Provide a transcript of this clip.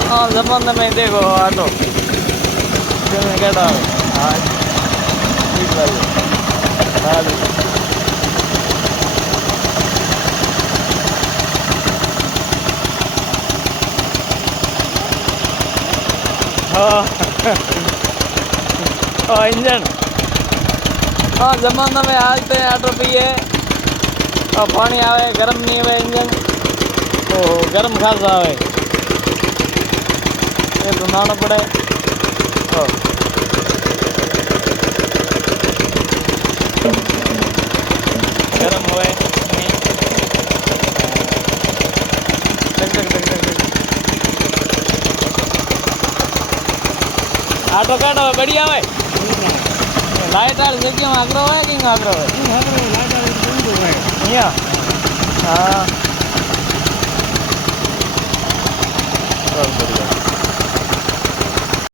जमाने में देखो ऑटो कहता हाँ ठीक भाई हाँ जी हाँ हाँ इंजन हाँ जमाना में आज थे ऑटो पिए और पानी आवे गर्म नहीं हुए इंजन तो गर्म खास आवे ये तो नाना पड़े तो गर्म हुए ऑटो काटो बढ़िया है लाइट वाली जगह में आग्रह है कि आग्रह है लाइट हाँ